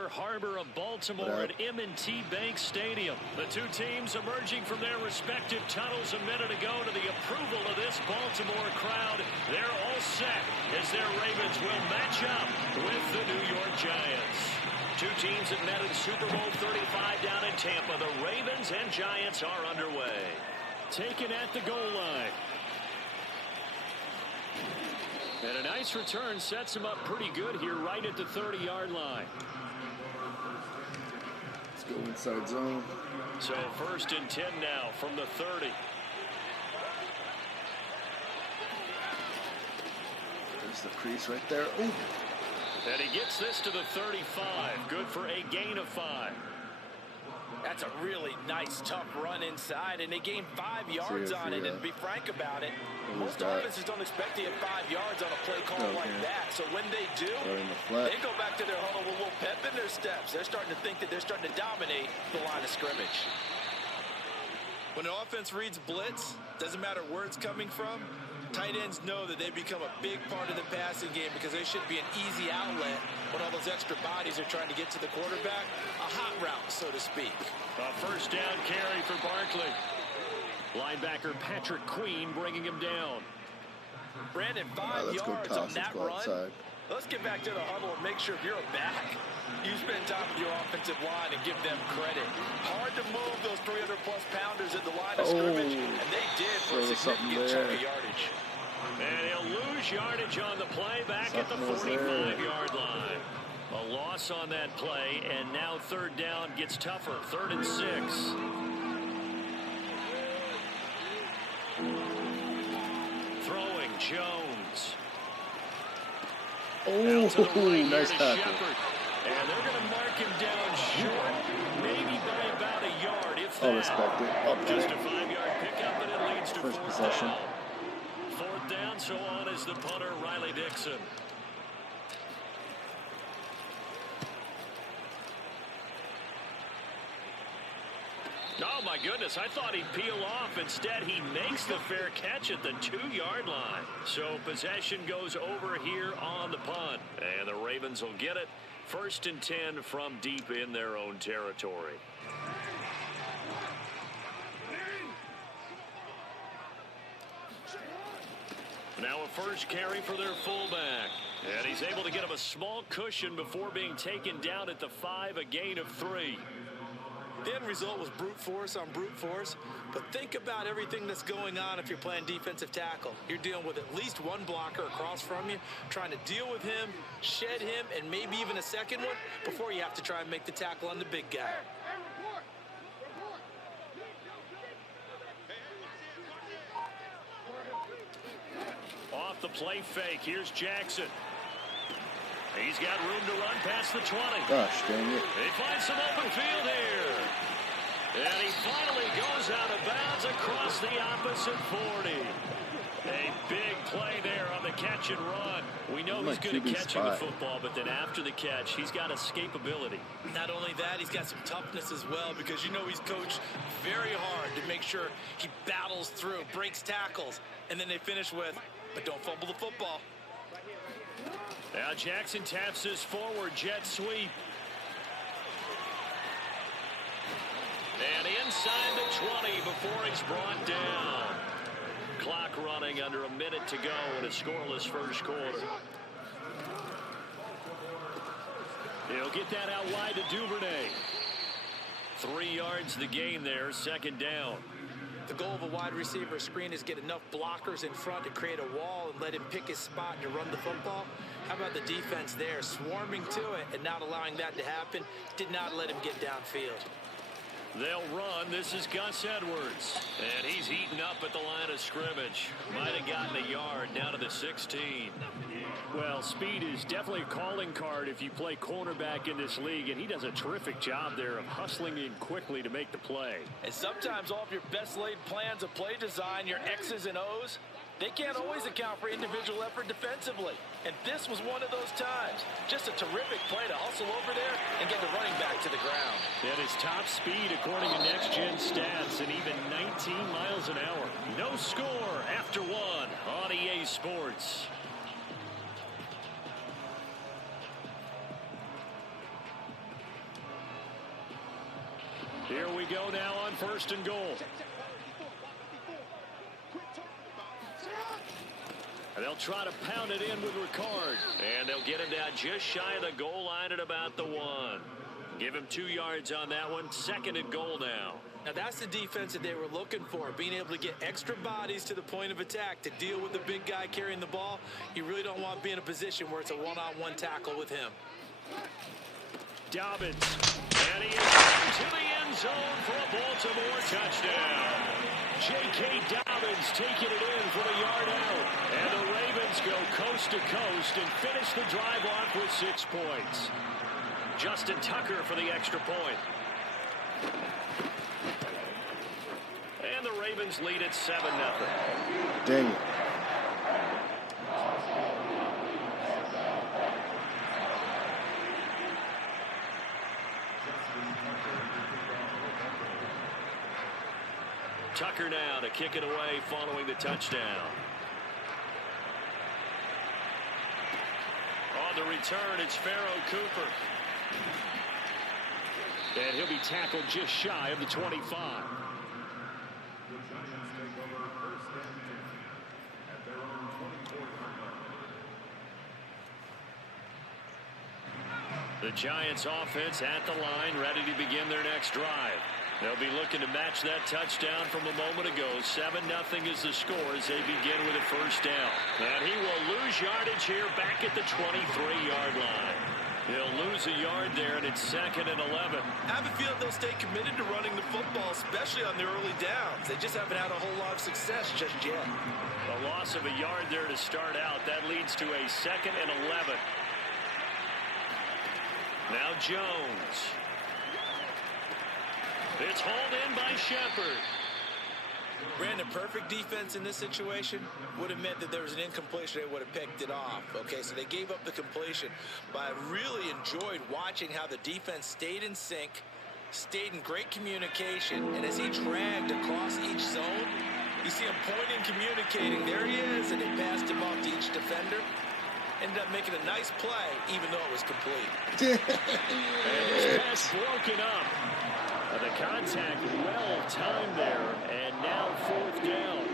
Inner Harbor of Baltimore at M&T Bank Stadium. The two teams emerging from their respective tunnels a minute ago to the approval of this Baltimore crowd. They're all set as their Ravens will match up with the New York Giants. Two teams that met in Super Bowl 35 down in Tampa. The Ravens and Giants are underway. Taken at the goal line. And a nice return sets him up pretty good here right at the 30-yard line. Let's go inside zone. So 1st and 10 now from the 30. There's the crease right there. Ooh. And he gets this to the 35. Good for a gain of 5. That's a really nice, tough run inside, and they gained 5 yards on it. And to be frank about it, most offenses don't expect to get 5 yards on a play call like that. So when they do, they go back to their huddle with a little pep in their steps. They're starting to think that they're starting to dominate the line of scrimmage. When the offense reads blitz, doesn't matter where it's coming from, tight ends know that they become a big part of the passing game because they should be an easy outlet when all those extra bodies are trying to get to the quarterback. A hot route, so to speak. A 1st down carry for Barkley. Linebacker Patrick Queen bringing him down. Brandon, 5 yards on that run. Let's get back to the huddle and make sure if you're a back, you spend time with your offensive line and give them credit. Hard to move those 300-plus pounders at the line of scrimmage, and they did for a significant chunk of yardage. And he'll lose yardage on the play back at the 45-yard line. A loss on that play, and now 3rd down gets tougher. 3rd and 6. Throwing Jones. Oh, nice tackle. And they're going to mark him down short, maybe by about a yard. If that. Respect it. Just a 5-yard pickup, and it leads to 4th possession. down. 4th down, so on is the punter, Riley Dixon. Oh, my goodness. I thought he'd peel off. Instead, he makes the fair catch at the 2-yard line. So possession goes over here on the punt. And the Ravens will get it. 1st and 10 from deep in their own territory. Now a 1st carry for their fullback. And he's able to get him a small cushion before being taken down at the 5, a gain of 3. The end result was brute force on brute force, but think about everything that's going on if you're playing defensive tackle. You're dealing with at least one blocker across from you, trying to deal with him, shed him, and maybe even a second one before you have to try and make the tackle on the big guy. Off the play fake, here's Jackson. He's got room to run past the 20. Gosh, dang it. He finds some open field here. And he finally goes out of bounds across the opposite 40. A big play there on the catch and run. We know he's good at catching the football, but then after the catch, he's got escapability. Not only that, he's got some toughness as well, because you know he's coached very hard to make sure he battles through, breaks tackles, and then they finish with, but don't fumble the football. Now Jackson taps his forward jet sweep. And inside the 20 before he's brought down. Clock running under a minute to go in a scoreless first quarter. He'll get that out wide to Duvernay. 3 yards the gain there, 2nd down. The goal of a wide receiver screen is get enough blockers in front to create a wall and let him pick his spot to run the football. How about the defense there, swarming to it and not allowing that to happen? Did not let him get downfield. They'll run. This is Gus Edwards. And he's eaten up at the line of scrimmage. Might have gotten a yard down to the 16. Well, speed is definitely a calling card if you play cornerback in this league, and he does a terrific job there of hustling in quickly to make the play. And sometimes all of your best laid plans of play design, your X's and O's, they can't always account for individual effort defensively. And this was one of those times. Just a terrific play to hustle over there and get the running back to the ground. At his top speed, according to Next Gen Stats, and even 19 miles an hour. No score after 1 on EA Sports. Here we go now on 1st and goal. And they'll try to pound it in with Ricard. And they'll get him down just shy of the goal line at about the 1. Give him 2 yards on that one. 2nd and goal now. Now that's the defense that they were looking for, being able to get extra bodies to the point of attack to deal with the big guy carrying the ball. You really don't want to be in a position where it's a one-on-one tackle with him. Dobbins, and he is into the end zone for a Baltimore touchdown. J.K. Dobbins taking it in for the yard out. And the Ravens go coast to coast and finish the drive off with 6 points. Justin Tucker for the extra point. And the Ravens lead at 7-0. Dang it. Tucker now to kick it away following the touchdown. On the return, it's Pharaoh Cooper. And he'll be tackled just shy of the 25. The Giants offense at the line, ready to begin their next drive. They'll be looking to match that touchdown from a moment ago. 7-0 is the score as they begin with a 1st down. And he will lose yardage here back at the 23-yard line. He'll lose a yard there, and it's 2nd and 11. I have a feeling they'll stay committed to running the football, especially on their early downs. They just haven't had a whole lot of success just yet. A loss of a yard there to start out. That leads to a 2nd and 11. Now Jones. It's hauled in by Shepard. Brandon, perfect defense in this situation would have meant that there was an incompletion. They would have picked it off. Okay, so they gave up the completion. But I really enjoyed watching how the defense stayed in sync, stayed in great communication, and as he dragged across each zone, you see him pointing, communicating. There he is, and they passed him off to each defender. Ended up making a nice play, even though it was complete. And this pass broken up. The contact well timed there, and now 4th down.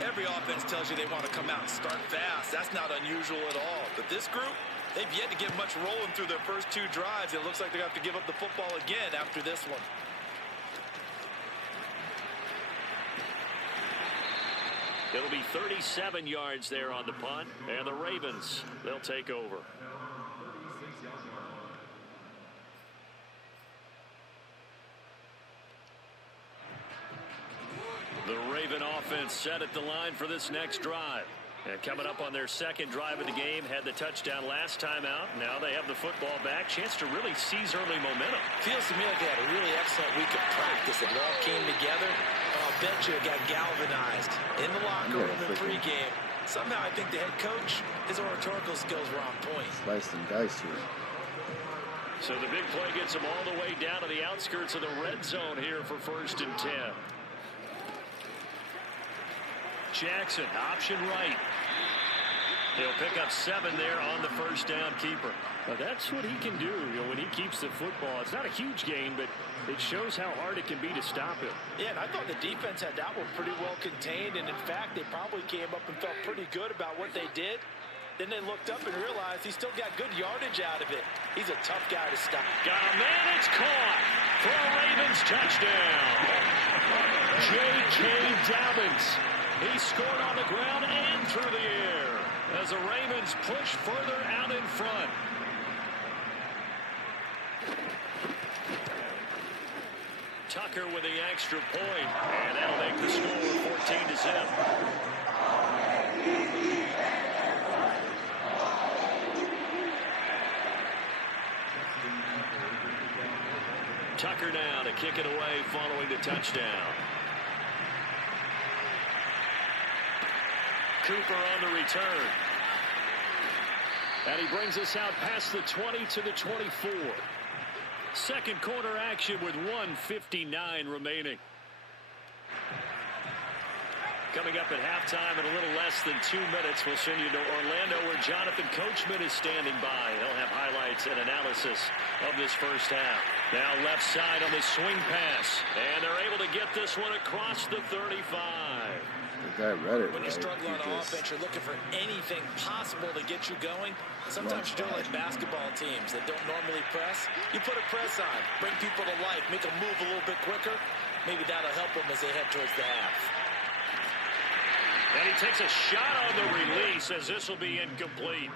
Every offense tells you they want to come out and start fast. That's not unusual at all. But this group, they've yet to get much rolling through their first 2 drives. It looks like they're going to have to give up the football again after this one. It'll be 37 yards there on the punt, and the Ravens, they'll take over. The Raven offense set at the line for this next drive. And coming up on their 2nd drive of the game, had the touchdown last time out. Now they have the football back. Chance to really seize early momentum. Feels to me like they had a really excellent week of practice. It all came together. I'll bet you it got galvanized in the locker room in pregame. Somehow I think the head coach, his oratorical skills were on point. Slice and dice here. So the big play gets him all the way down to the outskirts of the red zone here for 1st and 10. Jackson, option right. He'll pick up 7 there on the 1st down keeper. Now that's what he can do, when he keeps the football. It's not a huge gain, but it shows how hard it can be to stop him. Yeah, and I thought the defense had that one pretty well contained, and in fact, they probably came up and felt pretty good about what they did. Then they looked up and realized he still got good yardage out of it. He's a tough guy to stop. Got a man, it's caught for a Ravens touchdown. J.K. Dobbins. He scored on the ground and through the air as the Ravens push further out in front. Tucker with the extra point, and that'll make the score 14-0. Tucker now to kick it away following the touchdown. Cooper on the return. And he brings us out past the 20 to the 24. 2nd quarter action with 1:59 remaining. Coming up at halftime in a little less than 2 minutes, we'll send you to Orlando where Jonathan Coachman is standing by. He'll have highlights and analysis of this first half. Now left side on the swing pass. And they're able to get this one across the 35. The guy read it, when you struggle on offense, you're looking for anything possible to get you going. Sometimes you're doing like basketball teams that don't normally press. You put a press on, bring people to life, make them move a little bit quicker. Maybe that'll help them as they head towards the half. And he takes a shot on the release as this will be incomplete.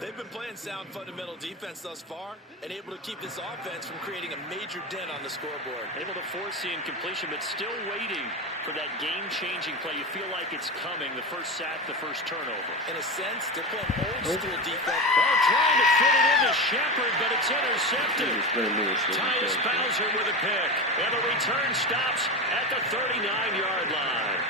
They've been playing sound fundamental defense thus far and able to keep this offense from creating a major dent on the scoreboard. Able to force the incompletion, but still waiting for that game-changing play. You feel like it's coming, the first sack, the first turnover. In a sense, they're playing old-school defense. Oh, trying to fit it into Shepard, but it's intercepted. Tyus Bowser with a pick. And the return stops at the 39-yard line.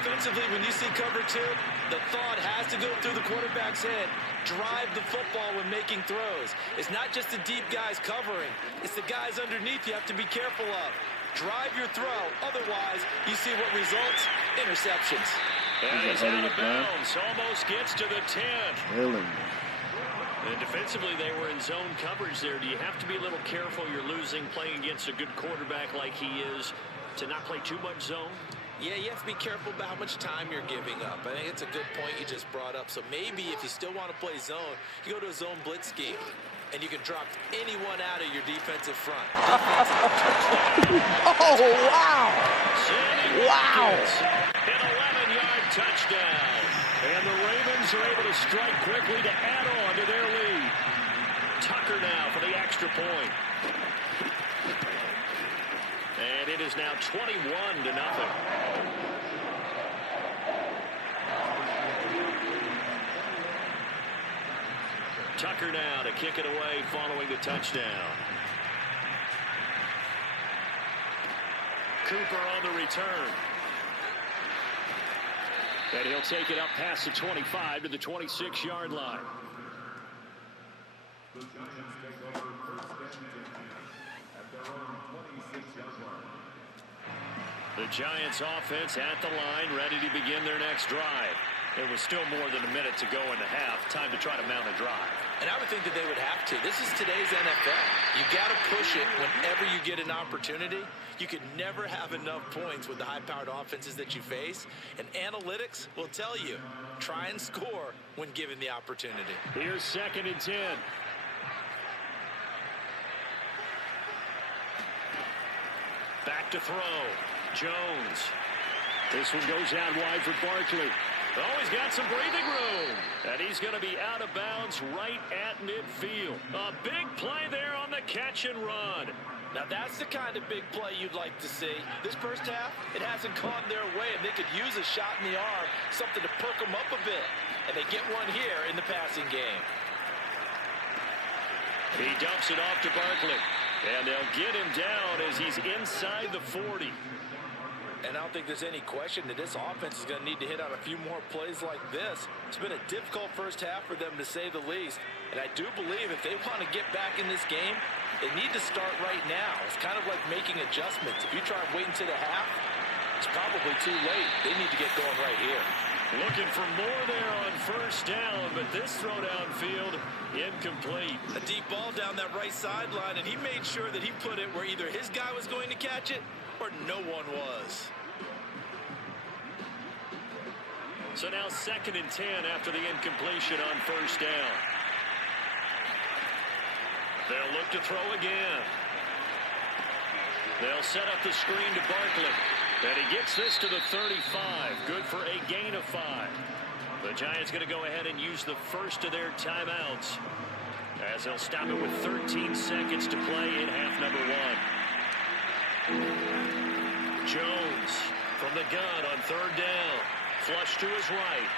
Offensively, when you see cover two, the thought has to go through the quarterback's head. Drive the football when making throws. It's not just the deep guys covering. It's the guys underneath you have to be careful of. Drive your throw. Otherwise, you see what results? Interceptions. And he's out of bounds. Almost gets to the 10. And defensively, they were in zone coverage there. Do you have to be a little careful? You're losing playing against a good quarterback like he is to not play too much zone? Yeah, you have to be careful about how much time you're giving up. I think it's a good point you just brought up. So maybe if you still want to play zone, you go to a zone blitz scheme, and you can drop anyone out of your defensive front. Oh, wow! Wow! An 11-yard touchdown. And the Ravens are able to strike quickly to add on to their lead. Tucker now for the extra point. And it is now 21-0. Tucker now to kick it away following the touchdown. Cooper on the return. And he'll take it up past the 25 to the 26-yard line. The Giants offense at the line, ready to begin their next drive. It was still more than a minute to go in the half. Time to try to mount a drive. And I would think that they would have to. This is today's NFL. You got to push it whenever you get an opportunity. You can never have enough points with the high-powered offenses that you face. And analytics will tell you, try and score when given the opportunity. Here's 2nd and 10. Back to throw. Jones. This one goes out wide for Barkley. Oh, he's got some breathing room. And he's going to be out of bounds right at midfield. A big play there on the catch and run. Now, that's the kind of big play you'd like to see. This first half, it hasn't gone their way, and they could use a shot in the arm, something to perk them up a bit. And they get one here in the passing game. He dumps it off to Barkley. And they'll get him down as he's inside the 40. And I don't think there's any question that this offense is going to need to hit on a few more plays like this. It's been a difficult first half for them, to say the least. And I do believe if they want to get back in this game, they need to start right now. It's kind of like making adjustments. If you try and wait until the half, it's probably too late. They need to get going right here. Looking for more there on first down, but this throw downfield incomplete. A deep ball down that right sideline, and he made sure that he put it where either his guy was going to catch it or no one was. So now 2nd and 10 after the incompletion on first down. They'll look to throw again. They'll set up the screen to Barkley. And he gets this to the 35. Good for a gain of 5. The Giants going to go ahead and use the first of their timeouts as they'll stop it with 13 seconds to play in half number 1. Jones from the gun on 3rd down. Flush to his right.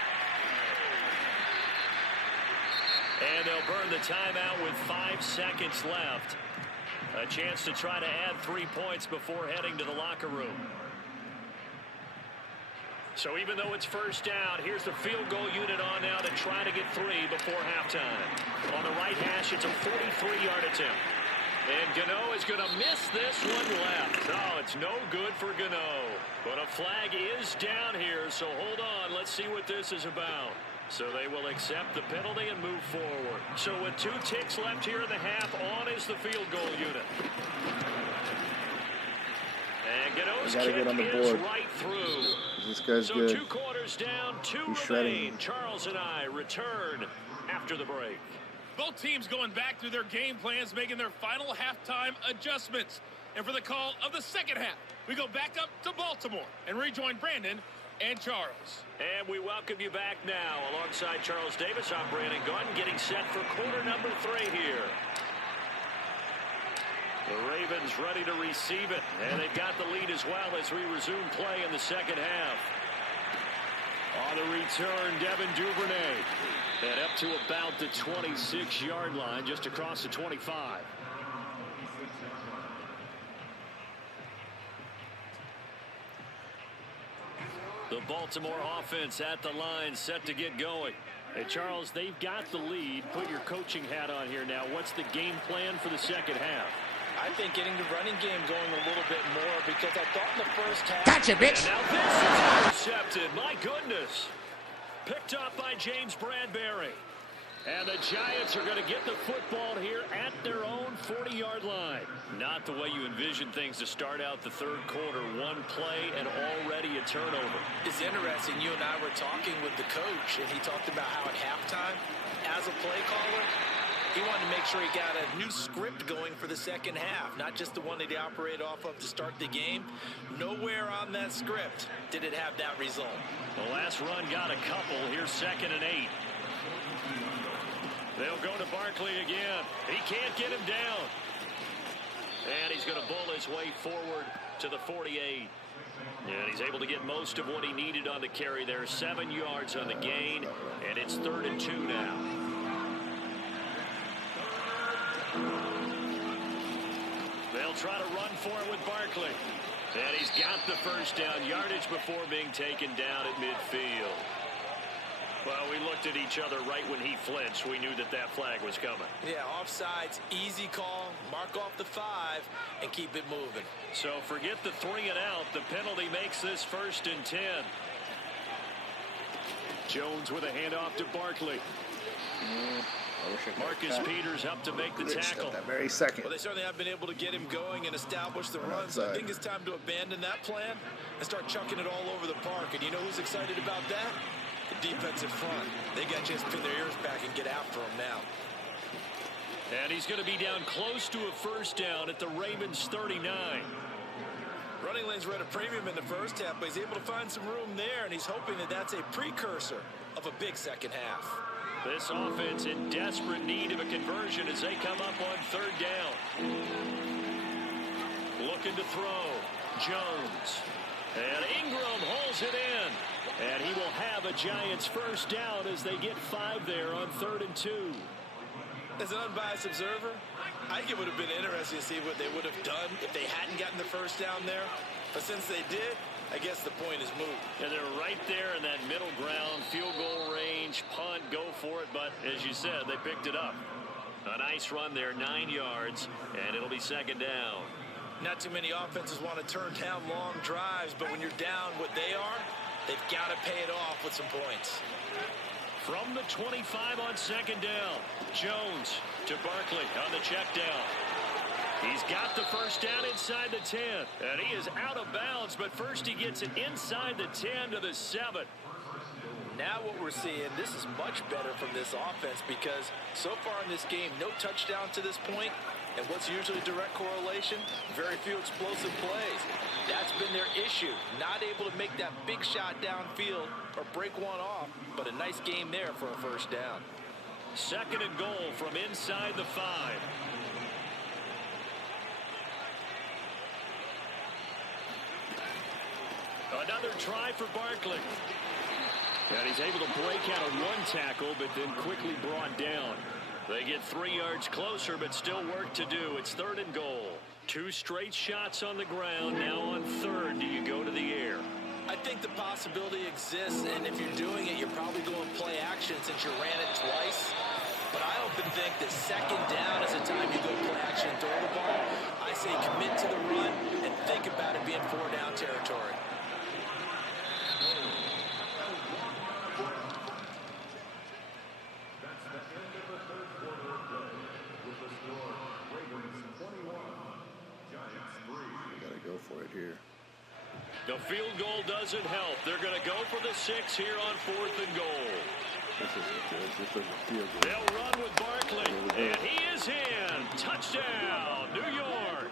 And they'll burn the timeout with 5 seconds left. A chance to try to add 3 points before heading to the locker room. So even though it's first down, here's the field goal unit on now to try to get 3 before halftime. On the right hash, it's a 43-yard attempt. And Gano is going to miss this one left. Oh, it's no good for Gano. But a flag is down here, so hold on. Let's see what this is about. So they will accept the penalty and move forward. So with 2 ticks left here in the half, on is the field goal unit. And Gano's kick is right through. This guy's so good. 2 quarters down, 2 He's remain. shredding. Charles and I return after the break. Both teams going back through their game plans, making their final halftime adjustments. And for the call of the second half, we go back up to Baltimore and rejoin Brandon and Charles. And we welcome you back now. Alongside Charles Davis, I'm Brandon Gunn, getting set for quarter number 3 here. The Ravens ready to receive it, and they've got the lead as well as we resume play in the second half. On the return, Devin Duvernay. And up to about the 26-yard line, just across the 25. The Baltimore offense at the line, set to get going. Hey, Charles, they've got the lead. Put your coaching hat on here now. What's the game plan for the second half? I think getting the running game going a little bit more, because I thought in the first half... Gotcha, bitch! And now this is intercepted. My goodness. Picked up by James Bradbury. And the Giants are going to get the football here at their own 40-yard line. Not the way you envision things to start out the third quarter. 1 play and already a turnover. It's interesting. You and I were talking with the coach, and he talked about how at halftime, as a play caller, he wanted to make sure he got a new script going for the second half, not just the one that he operated off of to start the game. Nowhere on that script did it have that result. The last run got a couple. Here's 2nd and 8. They'll go to Barkley again. He can't get him down. And he's going to bull his way forward to the 48. And he's able to get most of what he needed on the carry there. 7 yards on the gain. And it's 3rd and 2 now. They'll try to run for it with Barkley. And he's got the first down, yardage before being taken down at midfield. Well, we looked at each other right when he flinched. We knew that that flag was coming. Yeah, offsides, easy call, mark off the 5, and keep it moving. So forget the 3 and out. The penalty makes this 1st and 10. Jones with a handoff to Barkley. Marcus Peters up to make the tackle. That very second. Well, they certainly have been able to get him going and establish the run. So I think it's time to abandon that plan and start chucking it all over the park. And you know who's excited about that? The defensive front. They got to just pin their ears back and get after him now. And he's going to be down close to a first down at the Ravens 39. Running lanes were at a premium in the first half, but he's able to find some room there, and he's hoping that that's a precursor of a big second half. This offense in desperate need of a conversion as they come up on 3rd down. Looking to throw. Jones. And Ingram holds it in. And he will have a Giants first down as they get 5 there on 3rd and 2. As an unbiased observer, I think it would have been interesting to see what they would have done if they hadn't gotten the first down there. But since they did, I guess the point is moved. And they're right there in that middle ground, field goal range, punt, go for it. But as you said, they picked it up. A nice run there, 9 yards, and it'll be 2nd down. Not too many offenses want to turn down long drives, but when you're down what they are, they've got to pay it off with some points. From the 25 on 2nd down, Jones to Barkley on the check down. He's got the first down inside the 10, and he is out of bounds, but first he gets it inside the 10 to the 7. Now what we're seeing, this is much better from this offense because so far in this game, no touchdown to this point, and what's usually direct correlation? Very few explosive plays. That's been their issue. Not able to make that big shot downfield or break one off, but a nice game there for a first down. 2nd and goal from inside the 5. Another try for Barkley. And he's able to break out of 1 tackle, but then quickly brought down. They get 3 yards closer, but still work to do. It's 3rd and goal. 2 straight shots on the ground. Now on 3rd, do you go to the air? I think the possibility exists, and if you're doing it, you're probably going play action since you ran it twice. But I often think that second down is the time you go play action and throw the ball. I say commit to the run and think about it being 4-down territory. Gotta go for it here. The field goal doesn't help. They're going to go for the 6 here on 4th and goal. This isn't good. This doesn't feel good. They'll run with Barkley, and he is in. Touchdown, New York.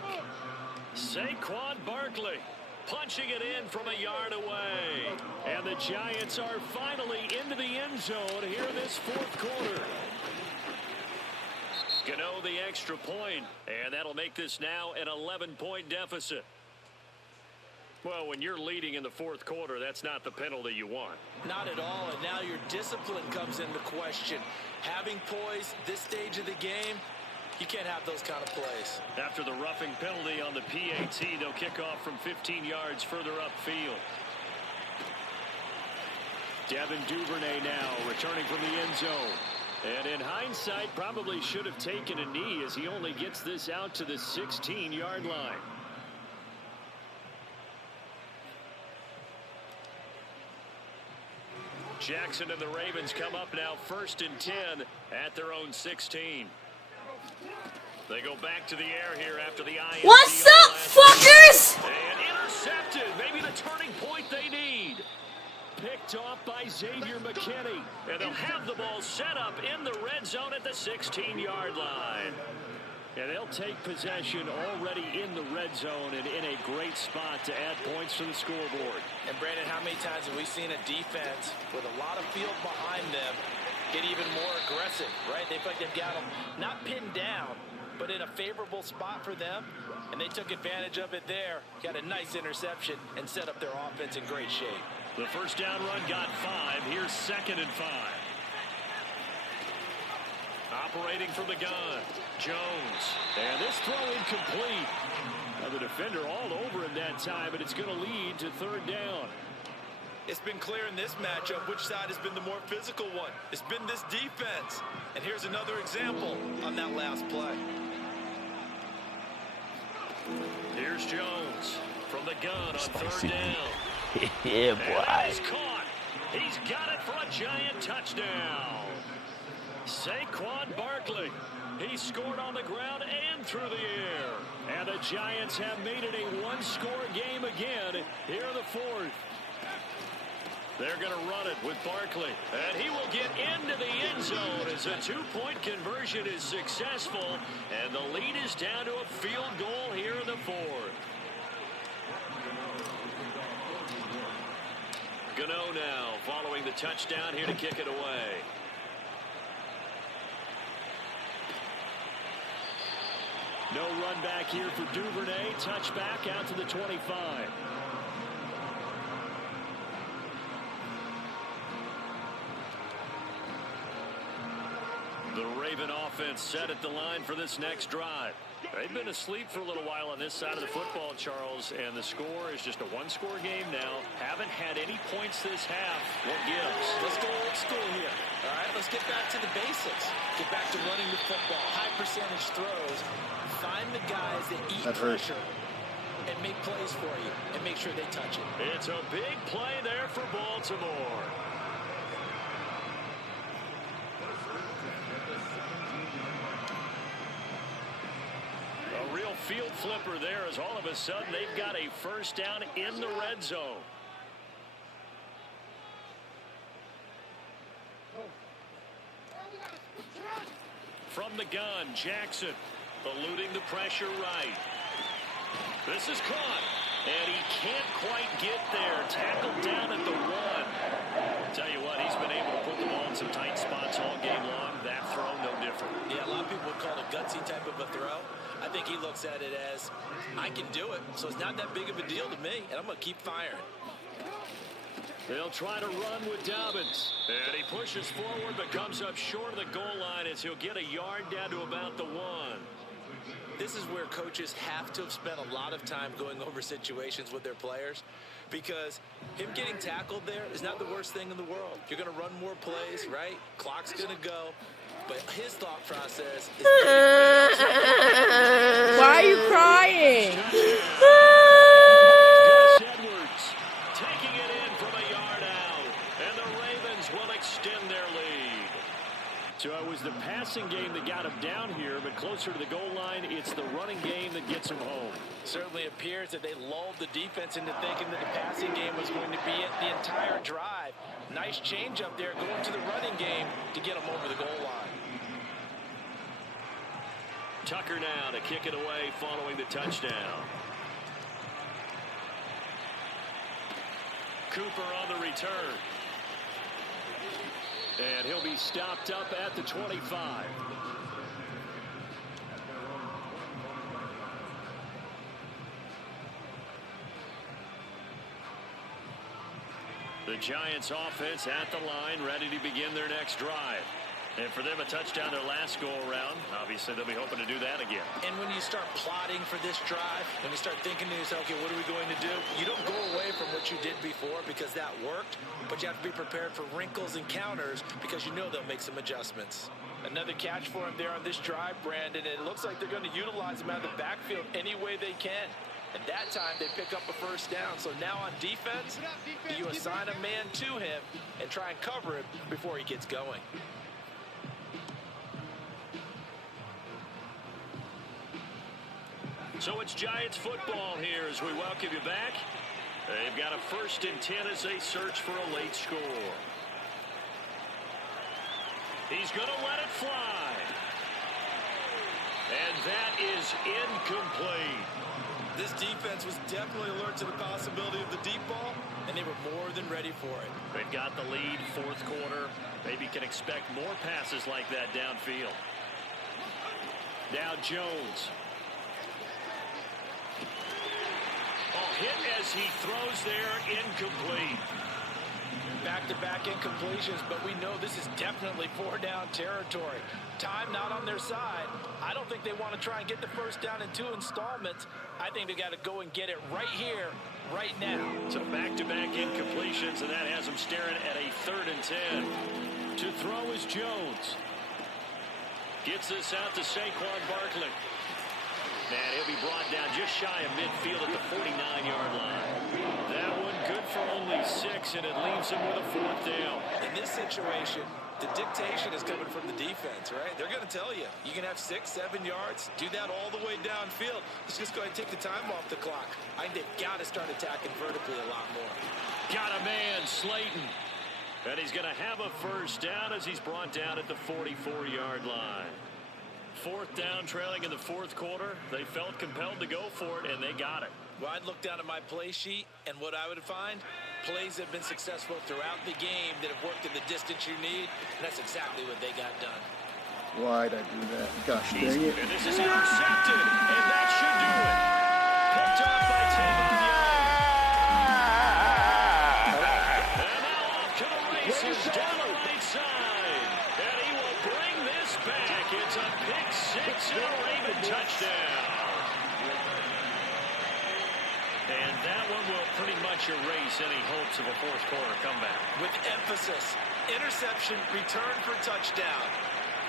Saquon Barkley punching it in from a yard away. And the Giants are finally into the end zone here this 4th quarter. Gano the extra point, and that'll make this now an 11-point deficit. Well, when you're leading in the 4th quarter, that's not the penalty you want. Not at all, and now your discipline comes into question. Having poise this stage of the game, you can't have those kind of plays. After the roughing penalty on the PAT, they'll kick off from 15 yards further upfield. Devin Duvernay now returning from the end zone. And in hindsight, probably should have taken a knee as he only gets this out to the 16-yard line. Jackson and the Ravens come up now 1st and 10 at their own 16. They go back to the air here after the INT. What's up, fuckers? And intercepted. Maybe the turning point they need. Picked off by Xavier McKinney. And they'll have the ball set up in the red zone at the 16-yard line. And they'll take possession already in the red zone and in a great spot to add points to the scoreboard. And Brandon, how many times have we seen a defense with a lot of field behind them get even more aggressive, right? They feel like they've got them not pinned down, but in a favorable spot for them, and they took advantage of it there, got a nice interception, and set up their offense in great shape. The first down run got 5. Here's 2nd and 5. Operating from the gun, Jones. And this throw incomplete. Now the defender all over him that time, but it's going to lead to 3rd down. It's been clear in this matchup which side has been the more physical one. It's been this defense. And here's another example on that last play. Here's Jones from the gun on 3rd down. Yeah, boy. And he's caught. He's got it for a giant touchdown. Saquon Barkley. He scored on the ground and through the air. And the Giants have made it a one-score game again here in the 4th. They're going to run it with Barkley. And he will get into the end zone as a 2-point conversion is successful. And the lead is down to a field goal here in the 4th. Gano now following the touchdown here to kick it away. No run back here for Duvernay. Touchback out to the 25. The Raven offense set at the line for this next drive. They've been asleep for a little while on this side of the football, Charles, and the score is just a one-score game now. Haven't had any points this half. What gives? Let's go old school here. All right, let's get back to the basics. Get back to running the football, high percentage throws. Find the guys that eat pressure and make plays for you and make sure they touch it. It's a big play there for Baltimore. A real field flipper there as all of a sudden they've got a first down in the red zone. From the gun, Jackson eluding the pressure right. This is caught, and he can't quite get there. Tackled down at the 1. Tell you what, he's been able to put the ball in some tight spots all game long. That throw, no different. Yeah, a lot of people would call it a gutsy type of a throw. I think he looks at it as, I can do it, so it's not that big of a deal to me, and I'm going to keep firing. They'll try to run with Dobbins. And he pushes forward but comes up short of the goal line as he'll get a yard down to about the 1. This is where coaches have to have spent a lot of time going over situations with their players, because him getting tackled there is not the worst thing in the world. You're going to run more plays, right? Clock's going to go. but his thought process is Why are you crying? Edwards taking it in from a yard out, and the Ravens will extend their lead. So it was the passing game that got him down here, but closer to the goal line, it's the running game that gets him home. Certainly appears that they lulled the defense into thinking that the passing game was going to be it the entire drive. Nice change up there going to the running game to get him over the goal line. Tucker now to kick it away following the touchdown. Cooper on the return. And he'll be stopped up at the 25. The Giants offense at the line, ready to begin their next drive. And for them, a touchdown their last go-around. Obviously, they'll be hoping to do that again. And when you start plotting for this drive, when you start thinking to yourself, okay, what are we going to do? You don't go away from what you did before because that worked, but you have to be prepared for wrinkles and counters because you know they'll make some adjustments. Another catch for him there on this drive, Brandon. It looks like they're going to utilize him out of the backfield any way they can. And that time, they pick up a first down. So now on defense, you assign a man to him and try and cover him before he gets going. So it's Giants football here as we welcome you back. They've got a 1st and 10 as they search for a late score. He's going to let it fly. And that is incomplete. This defense was definitely alert to the possibility of the deep ball, and they were more than ready for it. They've got the lead, 4th quarter. Maybe can expect more passes like that downfield. Now Jones. Hit as he throws there, incomplete. Back-to-back incompletions, but we know this is definitely 4-down territory. Time not on their side. I don't think they want to try and get the first down in 2 installments. I think they got to go and get it right here, right now. So back-to-back incompletions, and that has them staring at a 3rd and 10. To throw is Jones. Gets this out to Saquon Barkley. And he'll be brought down just shy of midfield at the 49-yard line. That one good for only 6, and it leaves him with a 4th down. In this situation, the dictation is coming from the defense, right? They're going to tell you, you can have 6, 7 yards, do that all the way downfield. It's just going to take the time off the clock. I think they've got to start attacking vertically a lot more. Got a man, Slayton. And he's going to have a first down as he's brought down at the 44-yard line. 4th down, trailing in the 4th quarter. They felt compelled to go for it, and they got it. Well, I'd look down at my play sheet, and what I would find, plays have been successful throughout the game that have worked in the distance you need, and that's exactly what they got done. Why'd I do that? Gosh dang it. And this is intercepted, and that should do it. Picked off by Taylor. And now off to the races down the right side. And he will bring this back. It's a pick 6 and a Raven touchdown. And that one will pretty much erase any hopes of a 4th quarter comeback. With emphasis, interception, return for touchdown.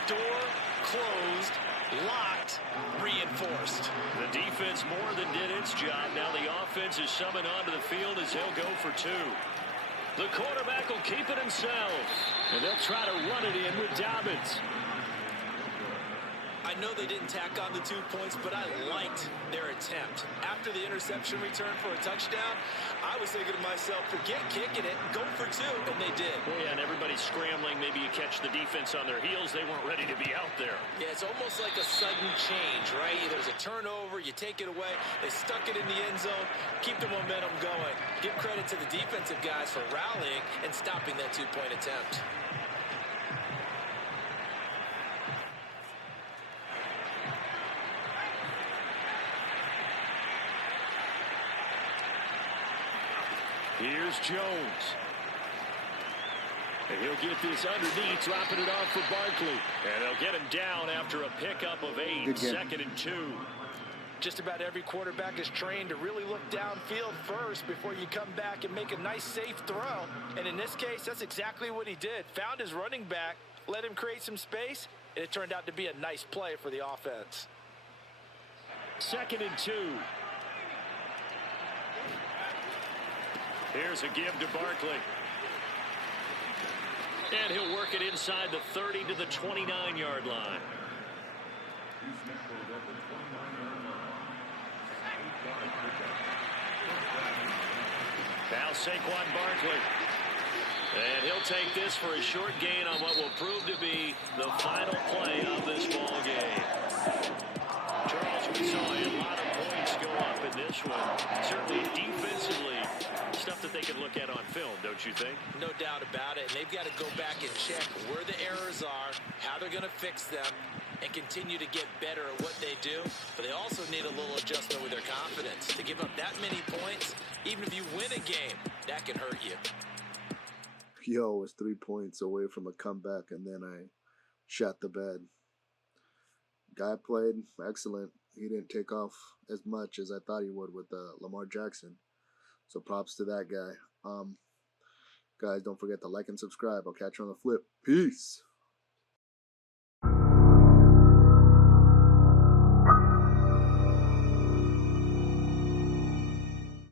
Door closed, locked, reinforced. The defense more than did its job. Now the offense is summoned onto the field as he'll go for 2. The quarterback will keep it himself. And they'll try to run it in with Dobbins. I know they didn't tack on the 2 points, but I liked their attempt. After the interception return for a touchdown, I was thinking to myself, forget kicking it, go for 2, and they did. Yeah, and everybody's scrambling. Maybe you catch the defense on their heels. They weren't ready to be out there. Yeah, it's almost like a sudden change, right? There's a turnover, you take it away, they stuck it in the end zone, keep the momentum going. Give credit to the defensive guys for rallying and stopping that 2-point attempt. Here's Jones. And he'll get this underneath, dropping it off for Barkley. And they'll get him down after a pickup of 8, 2nd and 2. Just about every quarterback is trained to really look downfield first before you come back and make a nice, safe throw. And in this case, that's exactly what he did. Found his running back, let him create some space, and it turned out to be a nice play for the offense. 2nd and 2. Here's a give to Barkley. And he'll work it inside the 30 to the 29-yard line. Now Saquon Barkley. And he'll take this for a short gain on what will prove to be the final play of this ball game. Charles, we saw a lot of points go up in this one. Certainly defensively, stuff that they can look at on film, don't you think? No doubt about it. And they've got to go back and check where the errors are, how they're going to fix them, and continue to get better at what they do. But they also need a little adjustment with their confidence. To give up that many points, even if you win a game, that can hurt you. Yo, was 3 points away from a comeback, and then I shot the bed. Guy played excellent. He didn't take off as much as I thought he would with Lamar Jackson. So props to that guy. Guys, don't forget to like and subscribe. I'll catch you on the flip. Peace.